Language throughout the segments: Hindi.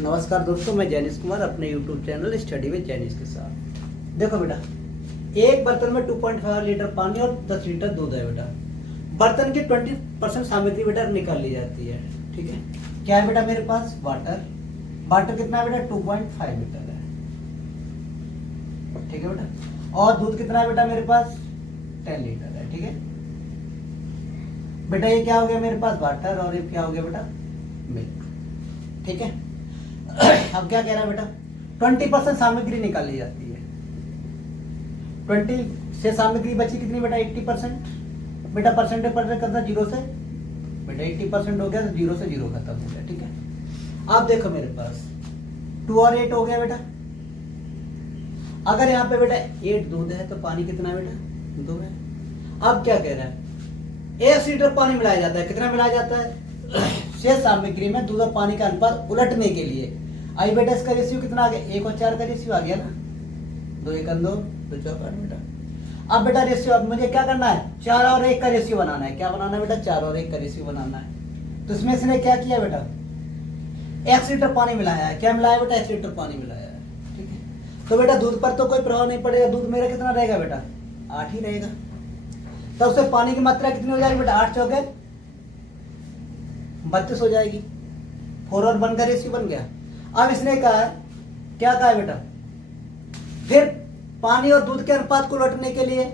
नमस्कार दोस्तों, मैं जैनिश कुमार अपने YouTube channel study with Jainish के साथ। देखो बेटा, एक बर्तन में 2.5 लीटर पानी और 10 लीटर दूध है बेटा। बर्तन की 20% सामग्री बेटा निकाल ली जाती है। ठीक है, क्या है बेटा मेरे पास? वाटर। वाटर कितना है बेटा? 2.5 लीटर है। ठीक है बेटा, और दूध कितना है बेटा मेरे पास? 10 लीटर है। ठीक है बेटा, ये क्या हो गया मेरे पास? वाटर, और ये क्या हो गया बेटा? मिल्क। ठीक है, अब क्या कह रहा है बेटा? 20% सामग्री निकाली जाती है। 20 से सामग्री बची कितनी बेटा? 80%। बेटा परसेंटेज पढ़ रहे करता जीरो से, बेटा 80% हो गया तो जीरो से जीरो खत्म हो गया। ठीक है, अब देखो मेरे पास 2 और 8 हो गया बेटा। अगर यहाँ पे बेटा 8 दूध है तो पानी कितना है बेटा? 2 है। अब क्या कह रहा है? 1 लीटर पानी मिलाया जाता है। कितना मिलाया जाता है? शेष सामग्री में दूध और पानी का अनुपात उलटने के लिए। आई बेटा इसका रेशियो कितना आ गया? 1 और 4 का रेशियो आ गया ना। 2 1 2 2 4 बेटा। अब बेटा रेशियो, अब मुझे क्या करना है? 4 और 1 का रेशियो बनाना है। क्या बनाना है बेटा? 4 और 1 का रेशियो बनाना है। तो इसमें इसने क्या किया बेटा? 1 लीटर पानी मिलाया है। क्या मिलाया बेटा? 1 लीटर पानी मिलाया है। ठीक है, तो बेटा दूध पर तो कोई प्रभाव नहीं पड़ेगा। दूध मेरा कितना रहेगा बेटा? 8 ही रहेगा। तो उससे पानी की मात्रा कितनी हो जाएगी बेटा? 8 चौके 32 हो जाएगी। 4 और 1 का रेशियो बन गया। अब इसने कहा है, क्या कहा है बेटा? फिर पानी और दूध के अनुपात को लौटने के लिए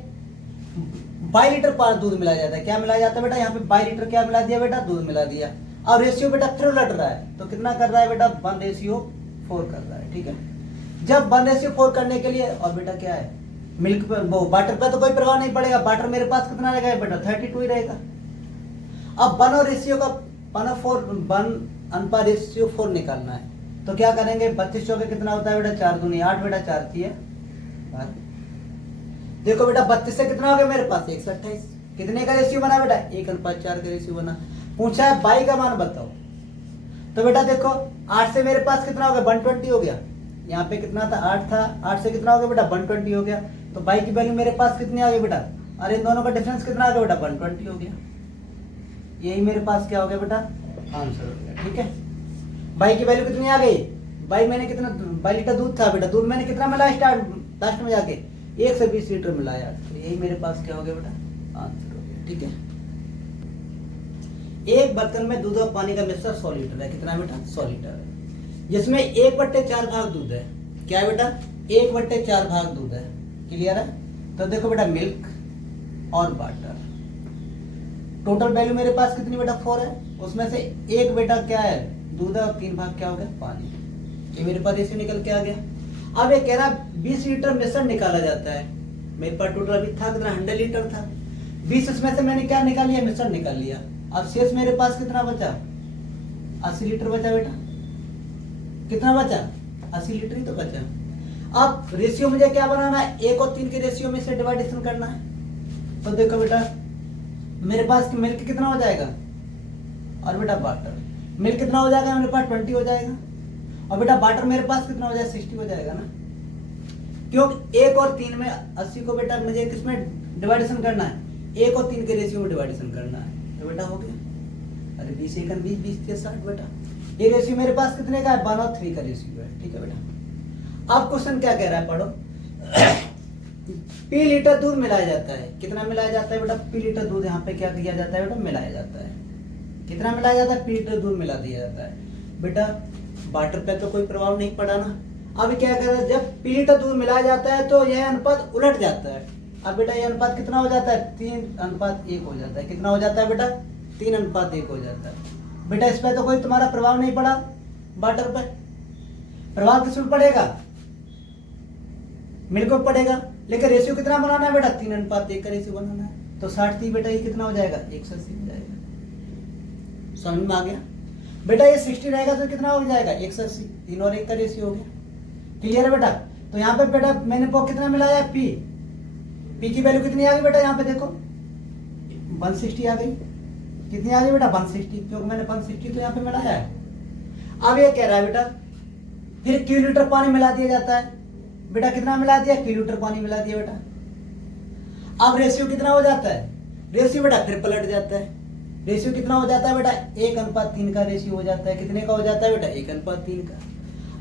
22 लीटर दूध मिलाया जाता है। क्या मिलाया जाता है बेटा? यहाँ पे 22 लीटर क्या मिला दिया बेटा? दूध मिला दिया। और रेशियो बेटा फिर उलट रहा है, तो कितना कर रहा है बेटा? 1:4 कर रहा है। ठीक है, जब 1:4 करने के लिए, और बेटा क्या है? मिल्क पे, वो वाटर पे तो कोई प्रभाव नहीं पड़ेगा। वाटर मेरे पास कितना रहेगा बेटा? 32 ही रहेगा। अब 1 और रेशियो का 1 अनुपात रेशियो 4 निकालना है। तो क्या करेंगे? 32 चौके कितना होता है बेटा? 4 दूनी 8 बेटा, 4 3 है। देखो बेटा 32 से कितना हो गया मेरे पास? 128। कितने का रेशियो बना बेटा? 1:4 का रेशियो बना। पूछा है बाई का मान बताओ। तो बेटा देखो 8 से मेरे पास कितना हो गया? 120 हो गया। यहाँ पे कितना था? 8 था। 8 से कितना हो गया बेटा? 120 हो गया। तो बाई की वैल्यू मेरे पास कितनी आ गई बेटा? और इन दोनों का डिफरेंस कितना आ गया बेटा? 120 हो गया। यही मेरे पास क्या हो गया बेटा? आंसर हो गया। ठीक है, बाई की वैल्यू कितनी आ गई? बाई मैंने कितना? 22 लीटर दूध था बेटा। दूध मैंने कितना मिलाया स्टार्ट लास्ट में जाके? 1 से 20 लीटर मिलाया। तो यही मेरे पास क्या हो गया बेटा? आंसर हो गया। ठीक है, एक बर्तन में दूध और पानी का मिश्रण 100 लीटर है। कितना बेटा? 100 लीटर है, जिसमें 1/4 भाग दूध है। क्या है बेटा? 1/4 भाग दूध है। क्लियर है? तो देखो बेटा मिल्क और वाटर, टोटल वैल्यू मेरे पास कितनी बेटा? 4 है। उसमें से 1 बेटा क्या है? दूध है, और 3 भाग क्या हो गया? पानी। ये मेरे पास रेशियो निकल के आ गया। अब ये कह रहा 20 लीटर मिश्रण निकाला जाता है। मेरे पास टोटल अभी था कितना? 100 लीटर था। 20 इसमें से मैंने क्या निकाल लिया? मिश्रण निकाल लिया। अब शेष मेरे पास कितना बचा? 80 लीटर बचा बेटा। कितना बचा? 80 लीटर ही तो बचा। अब रेशियो मुझे क्या बनाना है? 1 और 3 के रेशियो में से डिवाइडेशन करना है। तो देखो बेटा मेरे पास मिल्क कितना हो जाएगा? और बेटा वाटर, मिल्क कितना हो जाएगा मेरे पास? 20 हो जाएगा। और बेटा वाटर मेरे पास कितना हो जाएगा? 60 हो जाएगा ना। क्योंकि 1 और 3 में 80 को बेटा मुझे किसमें डिवाइडेशन करना है? 1 और 3 के रेशियो में डिवाइडेशन करना है। तो बेटा हो गया। अरे 20 1 20 20 के 60 बेटा। ये रेशियो मेरे पास कितने का है? 1 और 3 का रेशियो है। ठीक है बेटा, अब क्वेश्चन क्या कह रहा है पढ़ो। पी लीटर दूध मिलाया जाता है। कितना मिलाया जाता है बेटा? पी लीटर दूध यहाँ पे क्या किया जाता है बेटा? मिलाया जाता है। कितना मिलाया जाता है? पी लीटर दूध मिला दिया जाता है। बेटा वाटर पे तो कोई प्रभाव नहीं पड़ा ना। अब क्या कर रहा है? जब पी लीटर दूध मिलाया जाता है तो यह अनुपात उलट जाता है। अब बेटा यह अनुपात कितना हो जाता है? 3:1 हो जाता है। कितना हो जाता है बेटा? 3:1 हो जाता है। बेटा इस पे तो कोई तुम्हारा प्रभाव नहीं पड़ा। वाटर पे प्रभाव किस में पड़ेगा? मिल्क में पड़ेगा। लेकिन रेशियो कितना बनाना है बेटा? 3:1 का रेशियो बनाना है। तो 60 थी बेटा, ये कितना हो जाएगा? 180 हो जाएगा। समझ में आ गया बेटा? ये 60 रहेगा तो कितना हो जाएगा? 180। 3 और 1 का रेशियो हो गया। क्लियर है बेटा? तो यहाँ पे बेटा मैंने वो कितना मिलाया? पी। पी की वैल्यू कितनी आ गई बेटा? यहाँ पे देखो 160 आ गई। कितनी आ गई बेटा? 160, क्योंकि मैंने 160 तो यहाँ पे मिलाया है। अब ये कह रहा है बेटा फिर क्यू लीटर पानी मिला दिया जाता है। बेटा कितना मिला दिया? क्यू लीटर पानी मिला दिया बेटा। अब रेशियो कितना हो जाता है? रेशियो बेटा फिर पलट जाता है। रेशियो कितना हो जाता है बेटा? 1:3 का रेशियो हो जाता है। कितने का हो जाता है बेटा? 1:3 का।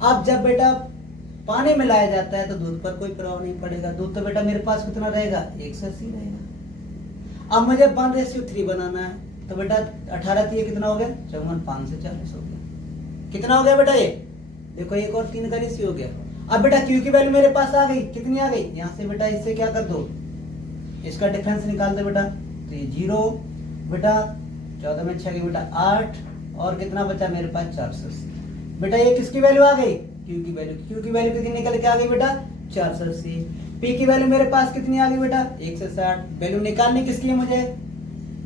अब जब बेटा पानी मिलाया जाता है तो दूध पर कोई प्रभाव नहीं पड़ेगा। दूध तो बेटा मेरे पास कितना रहेगा, 180 रहेगा। अब मुझे 1:3 बनाना है तो बेटा 18 3 कितना हो गया, 54, 5 से 40 हो गया। कितना हो गया बेटा ये, देखो 1 और 3 का रेशियो हो गया। अब बेटा क्यू की वैल्यू मेरे पास आ गई, कितनी आ गई, यहाँ से बेटा इससे क्या कर दो, इसका डिफरेंस निकाल दो बेटा, तो ये 0 बेटा, 14 में 6 गई बेटा 8, और कितना बचा मेरे पास 480। बेटा ये किसकी वैल्यू आ गई, क्यू की वैल्यू। क्यू की वैल्यू कितनी निकल के आ गई बेटा, 480। पी की वैल्यू मेरे पास कितनी आ गई बेटा, 160। वैल्यू निकालनी किसकी है मुझे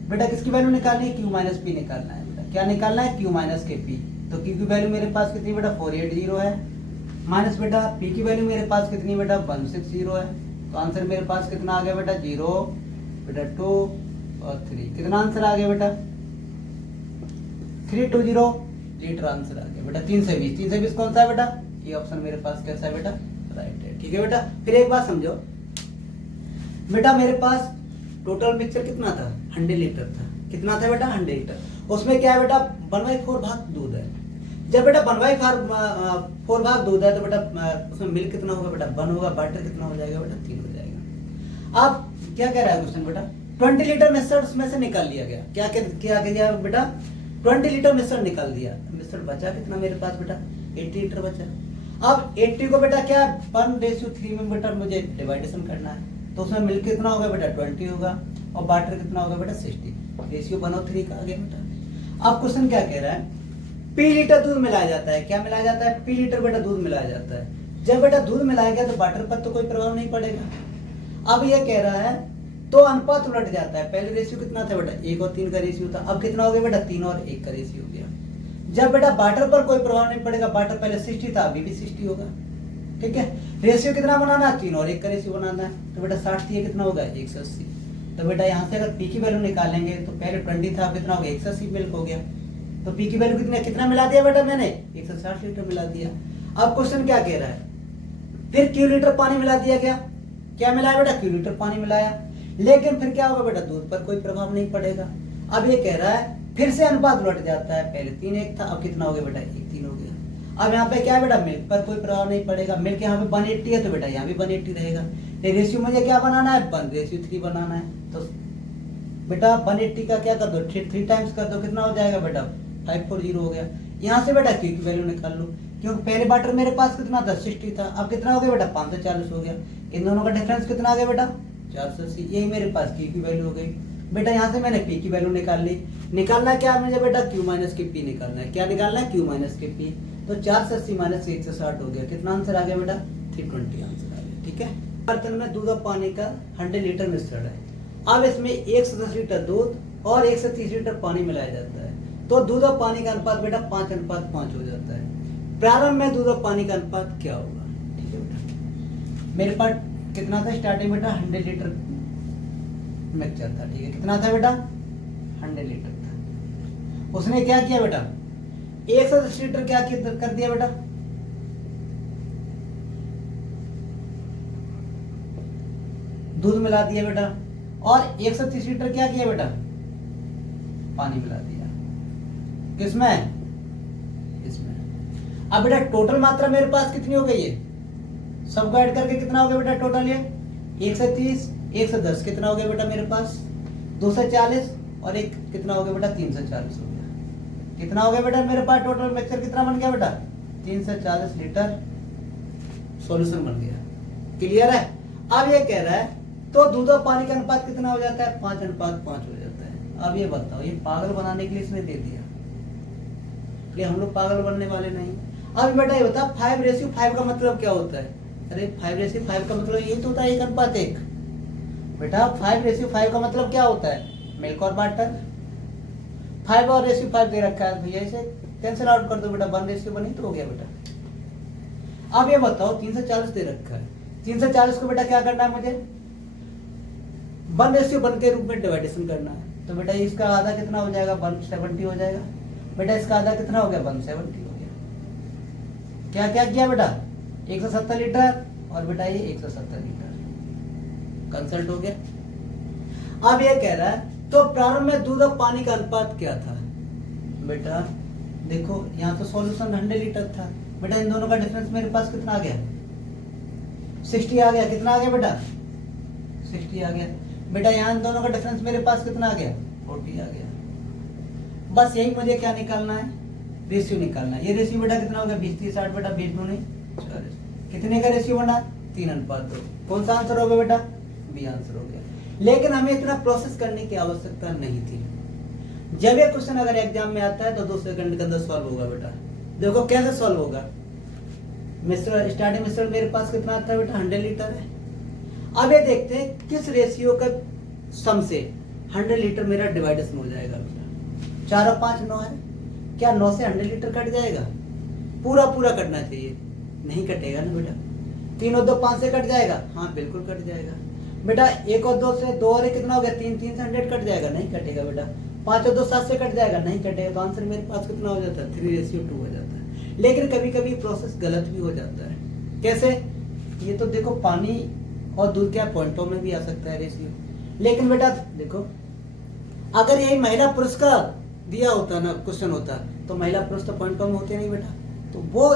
बेटा, किसकी वैल्यू निकालनी है, क्यू माइनस पी निकालना है बेटा। क्या निकालना है, क्यू माइनस के पी। तो क्यू की वैल्यू मेरे पास कितनी बेटा, 480 है, माइनस बेटा पी की वैल्यू मेरे पास कितनी बेटा, 160 है। तो आंसर मेरे पास कितना आ गया बेटा, 0 बेटा 2 और 3। कितना आंसर आ गया बेटा, 320 लीटर आंसर आ गया बेटा। 320, 320 कौन सा है बेटा, ये ऑप्शन मेरे पास कैसा है बेटा, राइट है। ठीक है बेटा। फिर एक बात समझो बेटा, मेरे पास टोटल मिक्सचर कितना था, 100 लीटर था। कितना था बेटा, 100 लीटर। उसमें क्या है बेटा, 1/4 भाग दूध है। जब बेटा 1/4 भाग दूध है तो बेटा उसमें मिल्क कितना होगा बेटा, 1 होगा। बटर कितना हो जाएगा बेटा, 3 हो जाएगा। अब क्या कह रहा है क्वेश्चन बेटा, 20 लीटर मिक्सचर उसमें से निकाल लिया गया। क्या किया बेटा, 20 लीटर मिक्सचर निकाल दिया। मिक्सचर बचा कितना मेरे पास बेटा, 80 लीटर बचा। अब 80 को बेटा क्या 1:3 में बेटा मुझे डिवाइडेशन करना है। तो उसमें मिल्क कितना होगा बेटा, 20 होगा, और वाटर कितना होगा बेटा, 60। रेशियो 1:3 का आ गया बेटा। अब क्वेश्चन क्या कह रहा है, पी लीटर दूध मिलाया जाता है। क्या मिलाया जाता है, पी लीटर बेटा दूध मिलाया जाता है। जब बेटा दूध मिलाया गया तो वाटर पर तो कोई प्रभाव नहीं पड़ेगा। अब ये कह रहा है तो अनुपात उलट जाता है। पहले रेशियो कितना था बेटा, 1 और 3 का रेशियो था। अब कितना हो गया बेटा, 3 और 1 का रेशियो हो गया। जब बेटा वाटर पर कोई प्रभाव नहीं पड़ेगा, वाटर पहले 60 था, अभी भी 60 होगा। ठीक है, रेशियो कितना बनाना है, 3 और 1 का रेशियो बनाना है। तो बेटा 60 ये कितना होगा, 180। तो बेटा यहाँ से अगर पी की वैल्यू निकालेंगे तो पहले 20 था, कितना हो गया, 180 मिल्क हो गया। तो पी की वैल्यू कितना मिला दिया बेटा मैंने, 160 लीटर मिला दिया। अब क्वेश्चन क्या कह रहा है, फिर क्यू लीटर पानी मिला दिया गया। क्या मिलाया बेटा, क्यू लीटर पानी मिलाया। लेकिन फिर क्या होगा बेटा, दूध पर कोई प्रभाव नहीं पड़ेगा। अब ये कह रहा है फिर से अनुपात उलट जाता है। पहले 3:1 था, अब कितना हो गया बेटा, 1:3 हो गया। अब यहाँ पे क्या है बेटा, मिल्क पर कोई प्रभाव नहीं पड़ेगा। मिल्क यहाँ पे 180 है तो बेटा यहाँ भी 180 रहेगा। ये रेशियो मुझे क्या बनाना है, 1:3 बनाना है। तो बेटा 180 का क्या कर दो, 3 टाइम्स कर दो, कितना हो जाएगा बेटा, 540 हो गया। यहाँ से बेटा क्यू की वैल्यू निकाल लो, क्योंकि पहले वाटर मेरे पास कितना था, 60 था। अब कितना हो गया बेटा, 540 हो गया। इन दोनों का डिफरेंस कितना आ गया बेटा, 480। यही मेरे पास क्यू की वैल्यू हो गई बेटा। यहाँ से मैंने पी की वैल्यू निकाल ली। निकालना क्या है मुझे बेटा, क्यू माइनस के पी निकालना है। क्या निकालना है, क्यू माइनस के पी। तो 480 माइनस 160 हो गया। कितना आंसर आ गया बेटा, 320 आंसर आ गया। ठीक है, बर्तन में दूध और पानी का 100 लीटर मिश्रण है। अब इसमें 110 लीटर दूध और 130 लीटर पानी मिलाया जाता है। तो दूध और पानी का अनुपात बेटा 5:5 हो जाता है। प्रारंभ में दूध और पानी का अनुपात क्या होगा। ठीक है बेटा, मेरे पास कितना था स्टार्टिंग बेटा, 100 लीटर मिक्सचर था। ठीक है, कितना था बेटा, 100 लीटर था। उसने क्या किया बेटा, 110 लीटर क्या कर दिया बेटा, दूध मिला दिया बेटा, और 130 लीटर क्या किया बेटा, पानी मिला दिया। किसमें, इसमें। अब बेटा टोटल मात्रा मेरे पास कितनी हो गई है, सबको ऐड करके कितना हो गया बेटा टोटल, ये 130 110 कितना हो गया बेटा मेरे पास, 240 और एक कितना हो गया बेटा, 340 हो गया। कितना हो गया बेटा मेरे पास टोटल मिक्सचर कितना बन गया बेटा, 340 लीटर सॉल्यूशन बन गया। क्लियर है। अब ये कह रहा है तो दूध और पानी का अनुपात कितना हो जाता है, 5:5 हो जाता है। अब ये बताओ, ये पागल बनाने के लिए इसने दे दिया, ये हम लोग पागल बनने वाले नहीं। अब बेटा ये बता 5:5 का मतलब क्या होता है। अरे 5:5 का मतलब यही तो होता है 1:1। बेटा 5:5 का मतलब क्या होता है, मिल्क और वाटर। 5 और 5 दे रखा है भैया, इसे कैंसिल आउट कर दो बेटा, 1:1 ही तो हो गया बेटा। अब ये बताओ 340 दे रखा है, 340 को बेटा क्या करना है मुझे, 1:1 के रूप में डिवाइडेशन करना है। तो बेटा इसका आधा कितना हो जाएगा, 170 हो जाएगा। बेटा इसका आधा कितना हो गया, 170 हो गया। क्या क्या किया बेटा, 170 लीटर और बेटा ये 170 लीटर कंसल्ट हो गया। अब ये कह रहा है तो प्रारंभ में दूध और पानी का अनुपात क्या था। बेटा देखो यहाँ तो सॉल्यूशन 100 लीटर था बेटा, इन दोनों का डिफरेंस मेरे पास कितना आ गया, 60 आ गया। कितना आ गया बेटा, 60 आ गया बेटा। यहाँ इन दोनों का डिफरेंस मेरे पास कितना आ गया, 40 आ गया। बस यही मुझे क्या निकालना है, रेशियो निकालना है। ये रेशियो बेटा कितना होगा, 20 30 60 बेटा, 20 दूनी 40। कितने का रेशियो बना, 3:2। कौन सा आंसर हो गया बेटा, बी आंसर हो गया। लेकिन हमें इतना प्रोसेस करने की आवश्यकता नहीं थी। जब ये क्वेश्चन अगर एग्जाम में आता है तो 2 सेकंड के अंदर सॉल्व होगा बेटा। देखो कैसे सॉल्व होगा। मिश्रण, स्टार्टिंग मिश्रण मेरे पास कितना आता है बेटा, 100 लीटर है। अब ये देखते हैं किस रेशियो का सम से 100 लीटर मेरा डिवाइडेशन हो जाएगा बेटा। 4 और 5 9 है, क्या 9 से 100 लीटर कट जाएगा, पूरा पूरा कटना चाहिए, नहीं कटेगा ना बेटा। 3 और 2 5 से कट जाएगा, हाँ बिल्कुल कट जाएगा बेटा। 1 और 2 से 2 और 1 कितना हो गया, 3 3 से 100 कट जाएगा, नहीं कटेगा बेटा। 5 और 2 7 से कट जाएगा, नहीं कटेगा। तो आंसर मेरे पास कितना हो जाता है, 3:2 हो जाता है। लेकिन कभी कभी प्रोसेस गलत भी हो जाता है। कैसे, ये तो देखो पानी और दूध क्या पॉइंटों में भी आ सकता है रेशियो। लेकिन बेटा देखो, अगर यही महिला पुरुष का दिया होता ना क्वेश्चन होता, तो महिला पुरुष तो पॉइंटों में होते नहीं बेटा, तो वो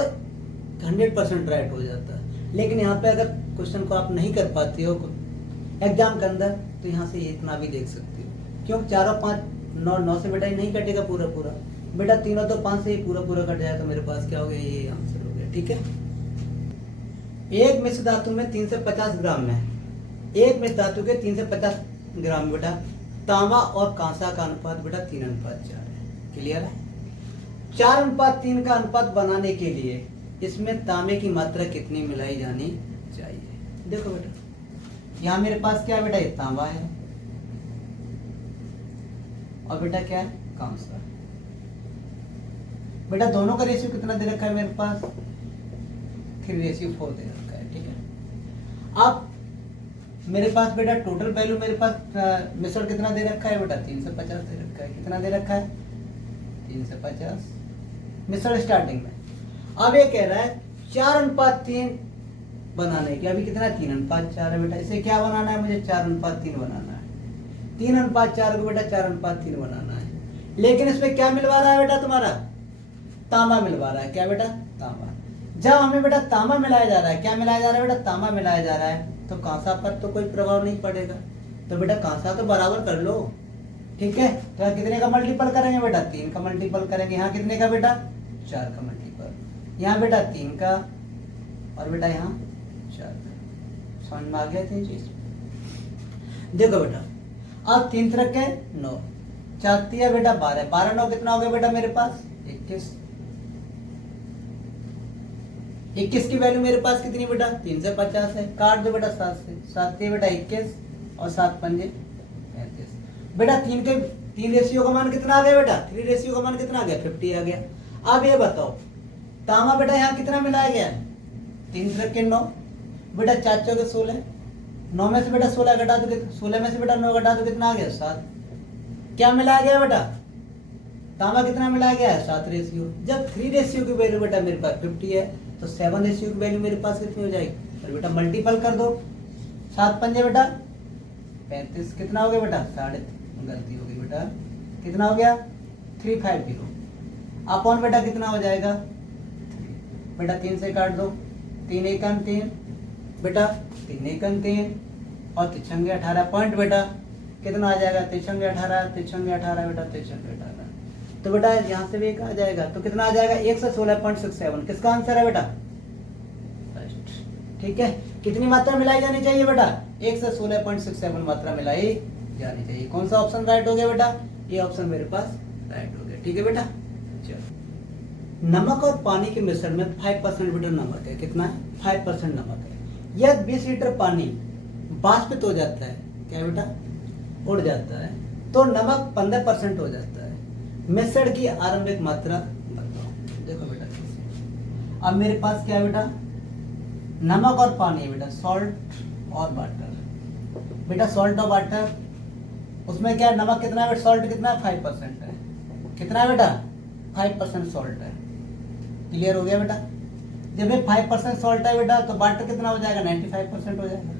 100% राइट हो जाता है। लेकिन यहाँ पे अगर क्वेश्चन को आप नहीं कर पाते हो एग्जाम के अंदर, तो यहाँ से इतना भी देख सकते हो। क्यों, 4 और 5 9 से बेटा नहीं कटेगा पूरा पूरा बेटा। 3 और 2 5 से ही पूरा पूरा कट जाएगा, तो मेरे पास क्या हो गया, ये आंसर हो गया। ठीक है, एक मिश्र धातु में 3 से 50 ग्राम में, एक मिश्र धातु के 3 से 50 ग्राम बेटा तांबा और कांसा का अनुपात बेटा 3:4 है। क्लियर है। 4:3 का अनुपात बनाने के लिए इसमें तांबे की मात्रा कितनी मिलाई जानी चाहिए। देखो बेटा, यहाँ मेरे पास क्या है बेटा, ये तांबा है और बेटा क्या है, कांसा। बेटा दोनों का रेशियो कितना दे रखा है मेरे पास, 3:4 दे रखा है। ठीक है, अब मेरे पास बेटा टोटल वैल्यू मेरे पास मिश्रण कितना दे रखा है बेटा, 3 से 50 दे रखा है। कितना दे रखा है, 3 से 50 मिश्रण स्टार्टिंग में। अब ये कह रहा है 4:3 बनाने की, अभी कितना 3:4 है बेटा। इसे क्या बनाना है, मुझे 4:3 बनाना है। 3:4 को बेटा 4:3 बनाना है। लेकिन इसमें क्या मिलवा रहा है बेटा, तुम्हारा तांबा मिलवा रहा है। क्या बेटा, तांबा। जब हमें बेटा तांबा मिलाया जा रहा है, क्या मिलाया जा रहा है बेटा, तांबा मिलाया जा रहा है, तो कांसा पर तो कोई प्रभाव नहीं पड़ेगा। तो बेटा कांसा तो बराबर कर लो। ठीक है, तो यहाँ कितने का मल्टीपल करेंगे बेटा, 3 का मल्टीपल करेंगे। यहाँ कितने का बेटा, 4 का मल्टीपल। यहाँ बेटा 3 का और बेटा यहाँ 4 का। समझ में आ गया तीन चीज। देखो बेटा, अब 3 तरह के 9, 4 3 बेटा 12, 12 9 कितना हो गया बेटा मेरे पास, 21। 21 की वैल्यू मेरे पास कितनी बेटा, 3 से 50 है। काट दो बेटा 7 से, 7 3 बेटा 21 और 7 5 35 बेटा। 3 रेशियो का मान कितना आ गया बेटा, 3 रेशियो का मान कितना आ गया, 50 आ गया। अब ये बताओ तांबा बेटा यहाँ कितना मिलाया गया, 3 तरह के 9 बेटा, 4 4 16, 9 में से बेटा 16 घटा दो, 16 में से बेटा 9 घटा दो, कितना आ गया 7। क्या मिलाया गया बेटा, तांबा कितना मिलाया गया है, 7 रेशियो। जब 3 रेशियो की वैल्यू बेटा मेरे पास 50 है, तो 7 रेशियो की वैल्यू मेरे पास कितनी हो जाएगी, और बेटा मल्टीपल कर दो। 7 पंजे बेटा 35, कितना हो गया बेटा, गलती हो गई बेटा, कितना हो गया 350 अपॉन बेटा कितना हो जाएगा 3 बेटा। 3 से काट दो, 3 1 3 बेटा, 3 1 3 और 3 18 पॉइंट बेटा कितना आ जाएगा, 3 18 बेटा, 3 18। तो बेटा यहाँ से भी एक आ जाएगा, तो कितना आ जाएगा 116.67। किसका आंसर है बेटा, फर्स्ट। ठीक है, कितनी मात्रा मिलाई जानी चाहिए बेटा, 116.67 मात्रा मिलाई जानी चाहिए। कौन सा ऑप्शन राइट हो गया बेटा, ये ऑप्शन मेरे पास राइट हो गया। ठीक है बेटा, चलो। नमक और पानी के मिश्रण में 5% बेटा नमक है। कितना है, 5% नमक है। यदि 20 लीटर पानी वाष्पित हो जाता है, क्या बेटा, उड़ जाता है, तो नमक 15% हो जाता है। मिश्रण की आरंभिक मात्रा बताओ। देखो बेटा, अब मेरे पास क्या है बेटा, नमक और पानी है बेटा, सॉल्ट और वाटर। बेटा सॉल्ट और वाटर, उसमें क्या है, नमक कितना है, सॉल्ट कितना है, 5% है। कितना है बेटा, 5% सॉल्ट है। क्लियर हो गया बेटा। जब ये 5% सॉल्ट है बेटा, तो वाटर कितना हो जाएगा, 95% हो जाएगा।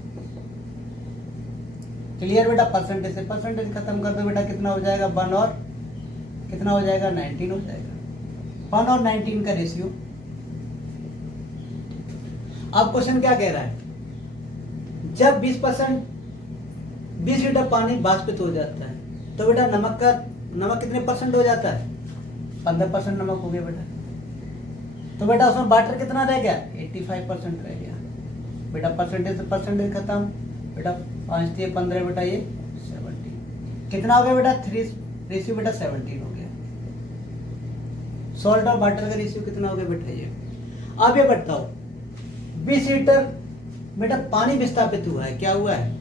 क्लियर बेटा, परसेंटेज से परसेंटेज खत्म कर दो बेटा, कितना हो जाएगा 1 और कितना हो जाएगा 19 हो जाएगा। 1 और 19 का रेशियो। अब क्वेश्चन क्या कह रहा है, जब 20 लीटर पानी वाष्पित हो जाता है तो बेटा नमक कितने परसेंट हो जाता है? 15% नमक हो गया बेटा। तो बेटा उसमें वाटर कितना रह गया? 85% रह गया बेटा। परसेंटेज से परसेंटेज खत्म बेटा। 5 से 15 बेटा, ये 17 कितना हो गया बेटा? 3 रेशियो बेटा 17 हो गया। सॉल्ट और वाटर का रेशियो कितना हो गया बेटा? ये। अब ये बताओ 20 लीटर बेटा पानी विस्थापित हुआ है, क्या हुआ है?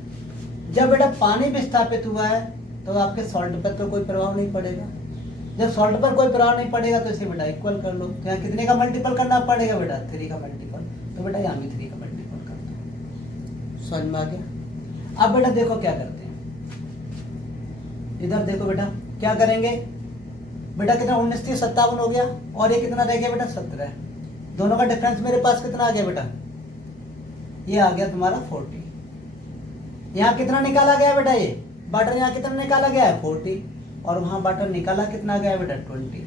जब बेटा पानी विस्थापित हुआ है तो आपके सॉल्ट पर तो कोई प्रभाव नहीं पड़ेगा। जब सॉल्ट पर कोई प्रभाव नहीं पड़ेगा तो इसे बेटा इक्वल कर लो। तो यहाँ कितने का मल्टीपल करना पड़ेगा बेटा? 3 का मल्टीपल। तो बेटा यहाँ भी 3 का मल्टीपल कर दो। समझ में आ गया? अब बेटा देखो क्या करते हैं, इधर देखो बेटा क्या करेंगे बेटा। कितना 19 से 57 हो गया और ये कितना रह गया बेटा? 17। दोनों का डिफरेंस मेरे पास कितना आ गया बेटा? ये आ गया तुम्हारा 40। यहाँ कितना निकाला गया बेटा? ये वाटर यहाँ कितना निकाला गया है? 40। और वहां वाटर निकाला कितना गया बेटा? 20।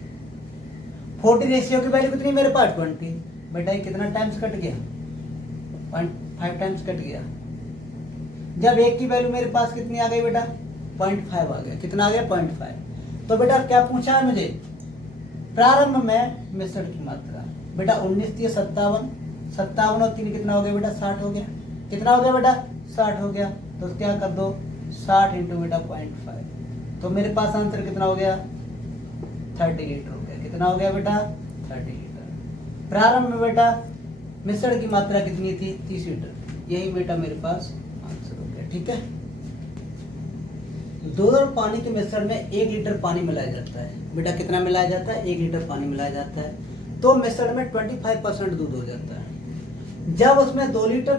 40 रेशियो की वैल्यू कितनी मेरे पास? 20 बेटा। ये कितना टाइम्स कट गया? 0.5 टाइम्स कट गया। जब एक की वैल्यू मेरे पास कितनी आ गई बेटा? 0.5 आ गया। कितना आ गया? 0.5। तो बेटा क्या पूछा है मुझे? प्रारंभ में मिश्रण की मात्रा बेटा। 19 से 57, 57 और 3 कितना हो गया बेटा? 60 हो गया। कितना हो गया बेटा? 60 हो गया। तो क्या कर दो? 60 इंटू बेटा 0.5। तो मेरे पास आंसर कितना हो गया? 30 लीटर हो गया। कितना हो गया बेटा? 30 लीटर। प्रारंभ में बेटा मिश्रण की मात्रा कितनी थी? 30 लीटर। यही बेटा मेरे पास आंसर हो गया। ठीक है। दूध और पानी के मिश्रण में 1 लीटर पानी मिलाया जाता है बेटा। कितना मिलाया जाता है? 1 लीटर पानी मिलाया जाता है। तो मिश्रण में 25% दूध हो जाता है। जब उसमें 2 लीटर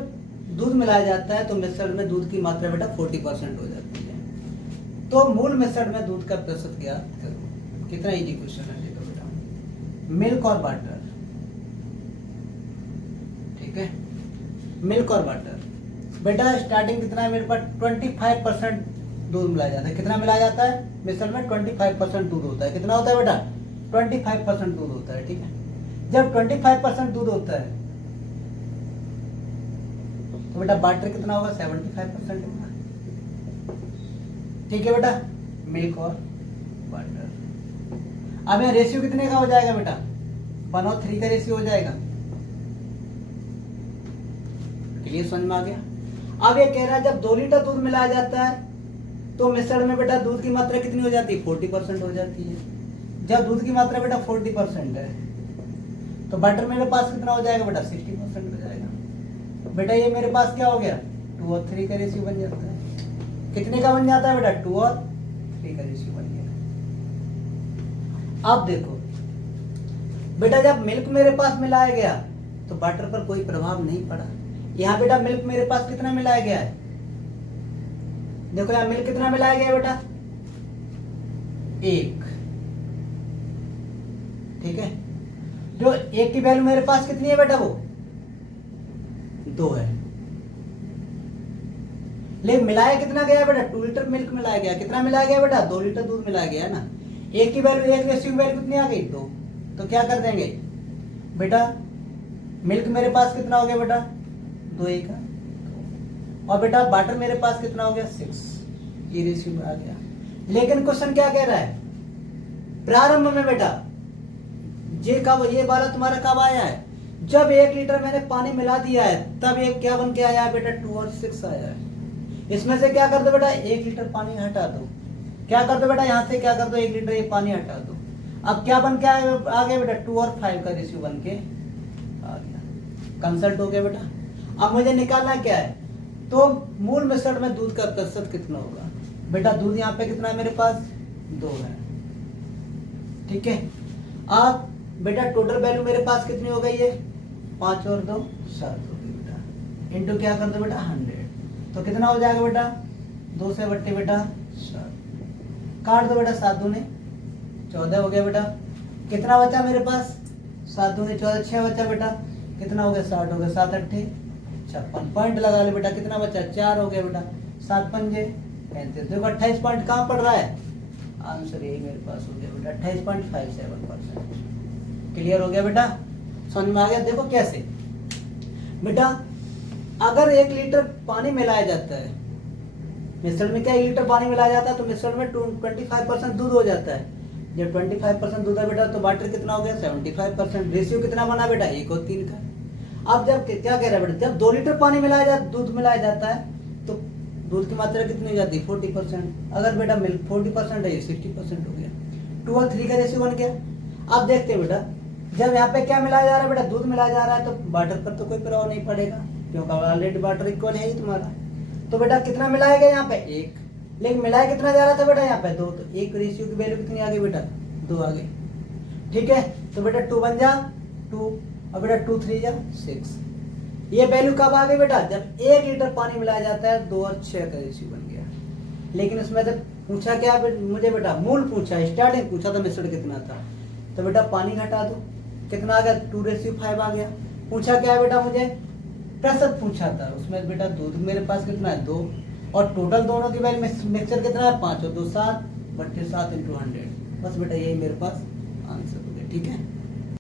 दूध मिलाया जाता है तो मिश्रण में दूध की मात्रा बेटा 40% हो जाती है। तो मूल मिश्रण में दूध का प्रतिशत ज्ञात करो। कितना इजी क्वेश्चन है देखो बेटा। मिल्क और वाटर, ठीक है। मिल्क और वाटर बेटा स्टार्टिंग कितना है मेरे पास? 25% दूध मिलाया जाता है। कितना मिलाया जाता है? मिश्रण में 25% दूध होता है। कितना होता है बेटा? 25% दूध होता है। ठीक है। जब 25% दूध होता है तो बेटा वाटर कितना होगा? 75% होगा। ठीक है बेटा। मिल्क और वाटर। अब यहाँ रेशियो कितने का हो जाएगा बेटा? 1 और 3 का रेशियो हो जाएगा। क्लियर? समझ में आ गया? अब ये कह रहा है जब 2 लीटर दूध मिलाया जाता है तो मिश्रण में बेटा दूध की मात्रा कितनी हो जाती है? 40% हो जाती है। जब दूध की मात्रा बेटा 40% है तो वाटर मेरे पास कितना हो जाएगा बेटा? 60% हो जाएगा। बेटा ये मेरे पास क्या हो गया? 2 और 3 का रेशियो बन जाता है। कितने का बन जाता है बेटा? 2 और 3 का रेशियो बन गया। अब देखो बेटा जब मिल्क मेरे पास मिलाया गया तो वाटर पर कोई प्रभाव नहीं पड़ा। यहाँ बेटा मिल्क मेरे पास कितना मिलाया गया है? देखो यहाँ मिल्क कितना मिलाया गया बेटा? 1। ठीक है। जो 1 की वैल्यू मेरे पास कितनी है बेटा? वो 2 है। लेकिन मिलाया कितना गया बेटा? 2 लीटर मिल्क मिलाया गया। कितना मिलाया गया बेटा? 2 लीटर दूध मिलाया गया ना। 1 की वैल्यू 1 रेशियो की वैल्यू कितनी आ गई? 2। तो क्या कर देंगे बेटा? मिल्क मेरे पास कितना हो गया बेटा? 2 1 का। और बेटा वाटर मेरे पास कितना हो गया? 6। ये रेशियो में आ गया। लेकिन क्वेश्चन क्या कह रहा है? प्रारंभ में बेटा ये वाला तुम्हारा कब आया है? जब 1 लीटर मैंने पानी मिला दिया है तब एक क्या बन के आया है बेटा? 2 और 6 आया है। इसमें से क्या कर दो बेटा? 1 लीटर पानी हटा दो। क्या कर दो बेटा? यहाँ से क्या कर दो? 1 लीटर ये पानी हटा दो। अब क्या बन के आ गया बेटा? 2 और 5 का रेशियो बन के आ गया। कंसल्ट हो गया बेटा। अब मुझे निकालना क्या है? तो मूल मिश्रण में दूध का प्रतिशत कितना होगा बेटा? दूध यहाँ पे कितना है मेरे पास? 2 है। ठीक है। अब बेटा टोटल वैल्यू मेरे पास कितनी हो गई है? 5 और 2 7 हो गई बेटा। इंटू क्या कर दो बेटा? 100। तो कितना हो जाएगा बेटा? 2 से बट्टे बेटा 7। काट दो बेटा। 7 दूने 14 हो गया बेटा। कितना बचा मेरे पास? 7 दूने 14, 6 बचा बेटा। कितना हो गया? 60 हो गया। 7 अट्ठे 56। पॉइंट लगा ले बेटा। कितना बचा? 4 हो गया बेटा। 7 पंजे 35। देखो 28 पॉइंट कहाँ पड़ रहा है? आंसर यही मेरे पास हो गया बेटा 28.57%। क्लियर हो गया बेटा? समझ में आ गया? देखो कैसे बेटा, अगर 1 लीटर पानी मिलाया जाता है मिश्रण में, क्या 1 लीटर पानी मिलाया जाता है तो मिश्रण में 25% दूध हो जाता है। जब 25% दूध है बेटा तो वाटर कितना हो गया 75%। रेशियो कितना बना बेटा 1 और 3 का। अब जब क्या कह रहा है बेटा, जब 2 लीटर पानी दूध मिलाया जाता है तो दूध की मात्रा कितनी हो जाती है 40%। अगर बेटा मिल्क 40% है, ये 60% हो गया। 2 और 3 का रेशियो बन गया। अब देखते हैं बेटा, जब यहाँ पे क्या मिलाया जा रहा है बेटा, दूध मिलाया जा रहा है तो वाटर पर तो कोई प्रभाव नहीं पड़ेगा क्योंकि ऑलरेडी वाटर इक्वल है ही तुम्हारा। तो बेटा कितना मिलाएगा यहाँ पे 1, लेकिन मिलाया कितना जा रहा था बेटा यहाँ पे 2, तो 1 रेशियो की वैल्यू कितनी आ गई बेटा 2 आ गई। ठीक है, तो बेटा 2 बन जा 2 और बेटा 2 3 जा 6। ये वैल्यू कब आ गई बेटा, जब 1 लीटर पानी मिलाया जाता है 2 और 6 का रेशियो बन गया। लेकिन उसमें से पूछा क्या मुझे बेटा, मूल पूछा, स्टार्टिंग पूछा था मिश्रण कितना था, तो बेटा पानी घटा दो, कितना आ गया 2:5 आ गया। पूछा क्या है बेटा मुझे, प्रतिशत पूछा था, उसमें बेटा दूध मेरे पास कितना है 2 और टोटल दोनों की वैल्यू मिक्सचर कितना है 5 और 2 7 बट्टे 7 × 100। बस बेटा यही मेरे पास आंसर हो गया। ठीक है।